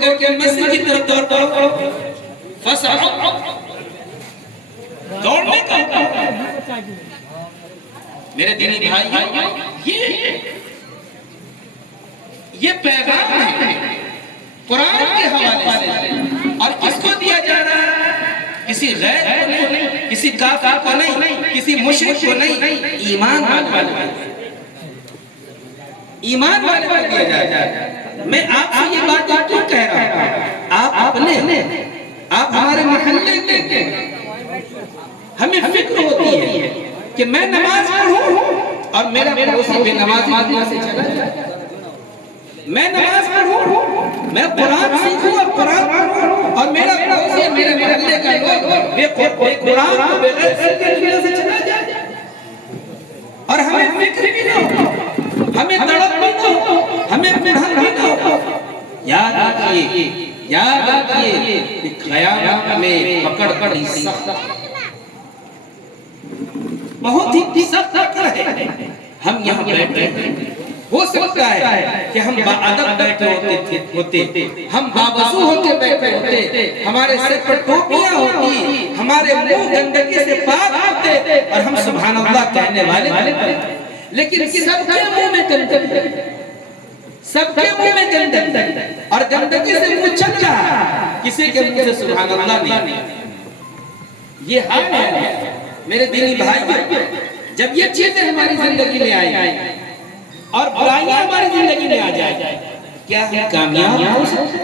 کر کے مسجد کی طرف دوڑ پڑو فسعوا دوڑنے کا میرے دینی بھائی یہ پیغام ہے قرآن کے حوالے سے اور کس کو دیا جا رہا ہے کسی غیر کو نہیں کسی کافر کو نہیں کسی مشرک کو نہیں ایمان والے ایمان والے کو دیا جا رہا ہے میں آپ سے یہ بات کیوں کہہ رہا ہوں آپ اپنے آپ ہمارے محلے کے ہمیں فکر ہوتی ہے کہ میں نماز پڑھوں اور میرا پڑوسی بے نمازی سے چلا جائے میں نماز پڑھوں میں قرآن سیکھوں اور قرآن پڑھوں اور میرا پڑوسی میرے محلے کا لوگ بے قرآن کو بغیر سیکھے دنیا سے چلا جائے اور ہمیں فکر بھی نہ ہو ہمیں تڑپ بھی نہ ہو ہمیں پڑھن بھی نہ ہو یاد آئیے کہ قیامت میں پکڑ پڑی سخت بہت ہی سخت ہے ہم یہاں بیٹھے ہیں ہو سکتا ہے کہ ہم باادب بیٹھے ہوتے ہم باوضو ہو کے بیٹھے ہوتے ہمارے سر پر ٹوپیاں ہوتی ہمارے منہ گندگی سے پاک ہوتے اور ہم سبحان اللہ کہنے والے لیکن سب کے منہ میں گندگی سب کے منہ میں گندگی اور گندگی سے منہ چل رہا کسی کے منہ سے سبحان اللہ نہیں یہ حال ہے میرے دینی بھائی جب یہ چیزیں ہماری زندگی میں آئی اور برائیاں ہماری زندگی میں آ جائے کیا ہم کامیاب ہو سکتے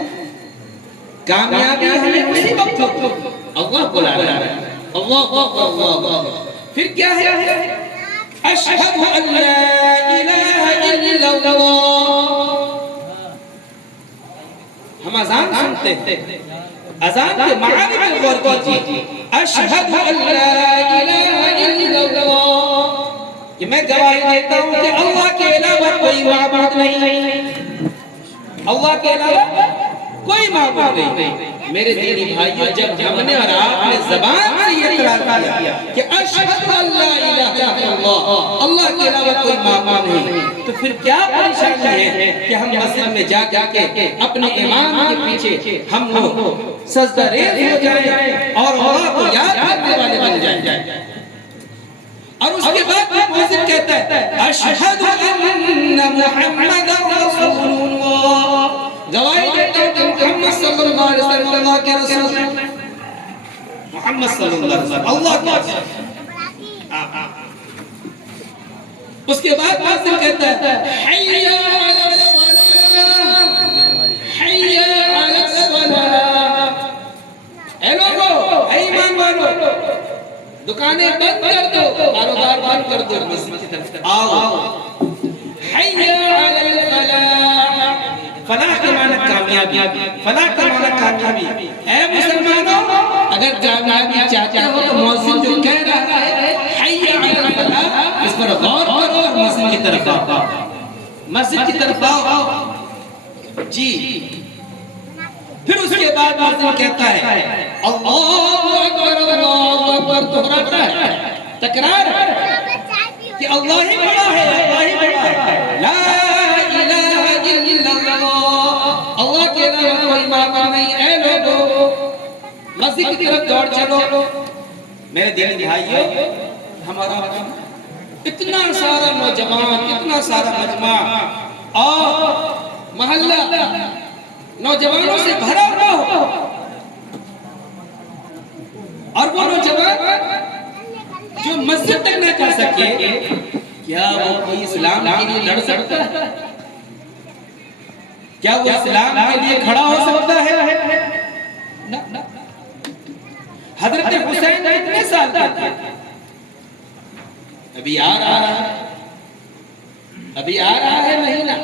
کامیابی ہمیں اسی وقت اللہ بلا رہا ہے اللہ پھر کیا ہے اشہد ان لا الہ الا اللہ ہم اذان سنتے ہیں اذان کے معنی میں غور کیجیے اشہد ان لا الہ الا اللہ کہ میں گواہی دیتا ہوں کہ اللہ کے علاوہ کوئی معبود نہیں اللہ کے علاوہ کوئی معبود نہیں میرے دینی بھائیو جب ہم نے اور آپ نے زبان سے یہ اقرار کیا کہ اشہد ان لا الہ الا اللہ اللہ کے علاوہ کوئی معبود نہیں تو پھر کیا پریشانی ہے کہ ہم مسجد میں جا کے اپنے امام کے پیچھے ہم لوگ سجدہ ریز ہو جائیں اور اللہ کو یاد کرنے والے بن جائیں اور اس کے بعد مؤذن کہتا ہے اشہد ان محمد رسول اللہ گواہی دیتا ہوں کہ محمد صلی اللہ علیہ وسلم اللہ کے رسول ہیں محمد صلی اللہ علیہ وسلم اللہ کے رسول اس کے بعد مؤذن کہتا ہے حی علی الصلاۃ حی علی الصلاۃ اے لوگو اے ایمان والو دکانیں بند کر دو کاروبار بند کر دو مسجد کی طرف آؤ حی علی الفلاح فلاح کے معنی کامیابی فلاح کے معنی کامیابی اے مسلمانوں اگر کامیابی چاہتے ہو تو مؤذن جو کہہ رہا ہے حی علی الفلاح اس پر غور کرو اور مسجد کی طرف آؤ مسجد کی طرف آؤ جی پھر اس کے بعد مؤذن کہتا ہے اللہ اکبر دہراتا ہے تکرار کہ اللہ ہی بڑا ہے اللہ ہی بڑا ہے لا الہ الا اللہ اللہ کے علاوہ کوئی معبود نہیں اے لوگو مسجد کی طرف دوڑ چلو میرے دینی بھائیو ہمارا اتنا سارا نوجوان اتنا سارا مجمع اور محلہ نوجوانوں سے بھرا ہوا ہو اور وہ نوجوان جو مسجد تک نہ جا سکے کیا وہ کوئی اسلام کے لیے لڑ سکتا ہے کیا وہ اسلام کے لیے کھڑا ہو سکتا ہے حضرت حسین کتنے سال کا تھا ابھی آ رہا ہے مہینہ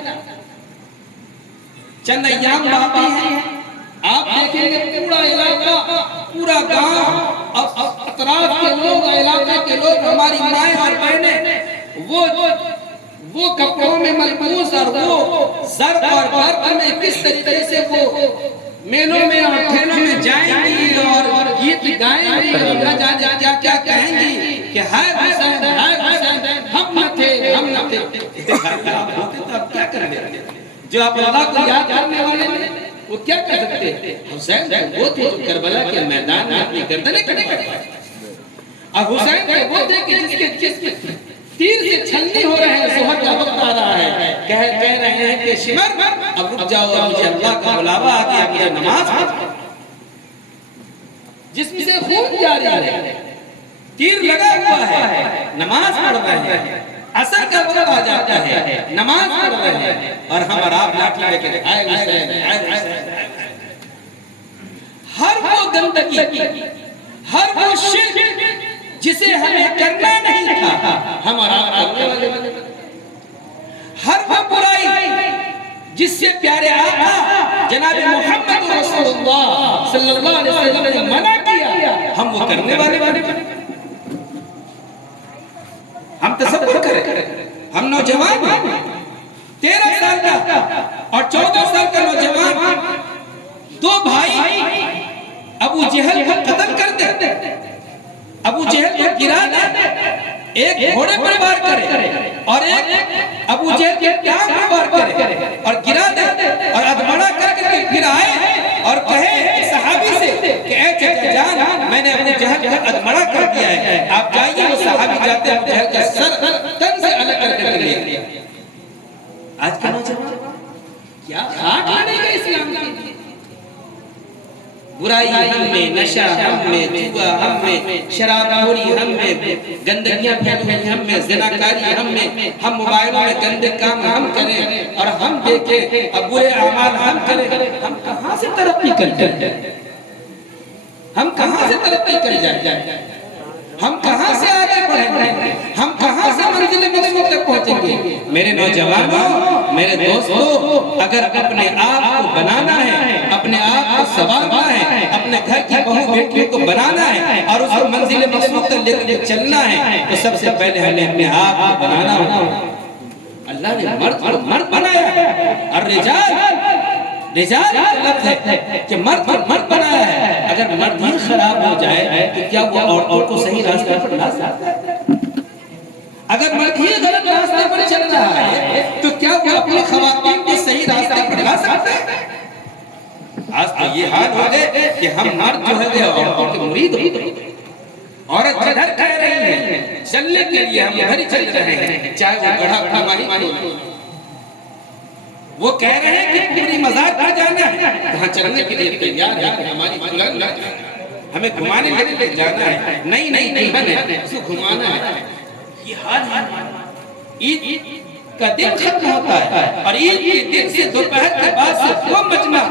چند ایام باقی ہیں آپ دیکھیں گے پورا علاقہ پورا گاؤں اطراف کے لوگ علاقہ کے لوگ ہماری مائیں اور بہنیں وہ کپڑوں میں ملبوس اور وہ زرد اور برد میں کس طریقے سے وہ میلوں میں اور ٹھیلوں میں جائیں گی اور گیت گائیں گی اور نہ جانے کیا کہیں گی کہ ہائے حسین ہم نہ تھے کیا کریں جو آپ اللہ کو یاد کرنے والے وہ کیا کر سکتے ہیں؟ حسین وہ تھے جو کربلا کے میدان میں اپنی گردنیں کٹے کرتے ہیں، اور حسین وہ تھے کہ جس کے تیر سے چھلنی ہو رہے ہیں، ظہر کا وقت آ رہا ہے، کہہ رہے ہیں کہ شمر اب رک جاؤ، مجھے اللہ کا بلاوا آ گیا، مجھے نماز پڑھو۔ جسم سے خون جاری ہے، تیر لگا ہوا ہے، نماز پڑھ رہے ہیں، عصر کا وقت آ جاتا ہے، نماز پڑھ رہے ہیں، اور ہم اور آپ لاٹھی لے کے آئے حسین آئے حسین۔ ہر وہ گندگی، ہر وہ شرک جسے ہمیں کرنا نہیں تھا، ہم اور آپ کرنے والے، ہر وہ برائی جس سے پیارے آقا جناب محمد رسول اللہ صلی اللہ علیہ وسلم نے منع کیا، ہم وہ کرنے والے۔ ہم تصور کریں، ہم نوجوان ہیں، 13 سال کا اور 14 سال کا نوجوان، دو بھائی ابو جہل کو قتل کر دے، ابو جہل کو گرا دے، ایک گھوڑے پر وار کرے اور ایک ابو جہل کے ٹانگ پر وار کرے اور گرا دے، اور ادمڑا کر کے پھر آئے اور کہے صحابی سے کہ اے چچا جان، میں نے ابو جہل کا ادمڑا کر دیا ہے، آپ جائیے۔ وہ صحابی جاتے ہیں، ابو جہل کا سر تن سے الگ کر کے لے لیا۔ آج کے نوجوان کیا خاک لڑے گا اسلام کی؟ برائی ہم میں، نشہ ہم میں، جوا ہم میں، شراب خوری ہم میں، گندگیاں پھیلی ہم میں، زناکاری ہم میں، ہم موبائلوں میں گندے کام ہم کریں اور ہم دیکھیں، اب برے اعمال ہم کریں۔ ہم کہاں سے ترقی کر جائیں؟ ہم کہاں سے ترقی کر جائیں؟ ہم کہاں سے آگے بڑھیں گے؟ ہم کہاں سے منزل مقصود تک پہنچیں گے؟ میرے نوجوانوں، میرے دوستوں، اگر اپنے آپ کو بنانا ہے، اپنے آپ کو سنوارنا ہے، اپنے گھر کی بہو بیٹیوں کو بنانا ہے اور اس کو منزل مقصود تک لے کر چلنا ہے، تو سب سے پہلے ہمیں اپنے آپ کو بنانا ہوگا۔ اللہ نے مرد کو مرد بنایا ہے، اور رجال لفظ ہے کہ مرد بنایا ہے۔ اگر مرد ہی خراب ہو جائے تو کیا وہ عورتوں کو صحیح راستے پر لا سکتا ہے؟ اگر مرد ہی غلط راستے پر چل رہا ہے تو کیا وہ اپنی خواتین کو صحیح راستے پر لا سکتا ہے؟ آج تو یہ حال ہو گئے کہ ہم مرد جو ہے عورتوں کے مرید ہو گئے۔ عورت جدھر کہہ رہی ہے چلنے کے لیے ہم ادھر ہی چل رہے ہیں، چاہے وہ گڑھا ہماری مانی۔ وہ کہہ رہے ہیں کہ پوری مزار کہاں جانا ہے، کہاں چلنے کے لیے تیار ہے کہ ہماری دلہن نہ جائے، ہمیں گھمانے لے کے جانا ہے، نہیں دلہن ہے، اسے گھمانا ہے۔ یہ حال ہے۔ عید کا دن ختم ہوتا ہے اور عید کے دن سے دوپہر کے بعد سے وہ مجمع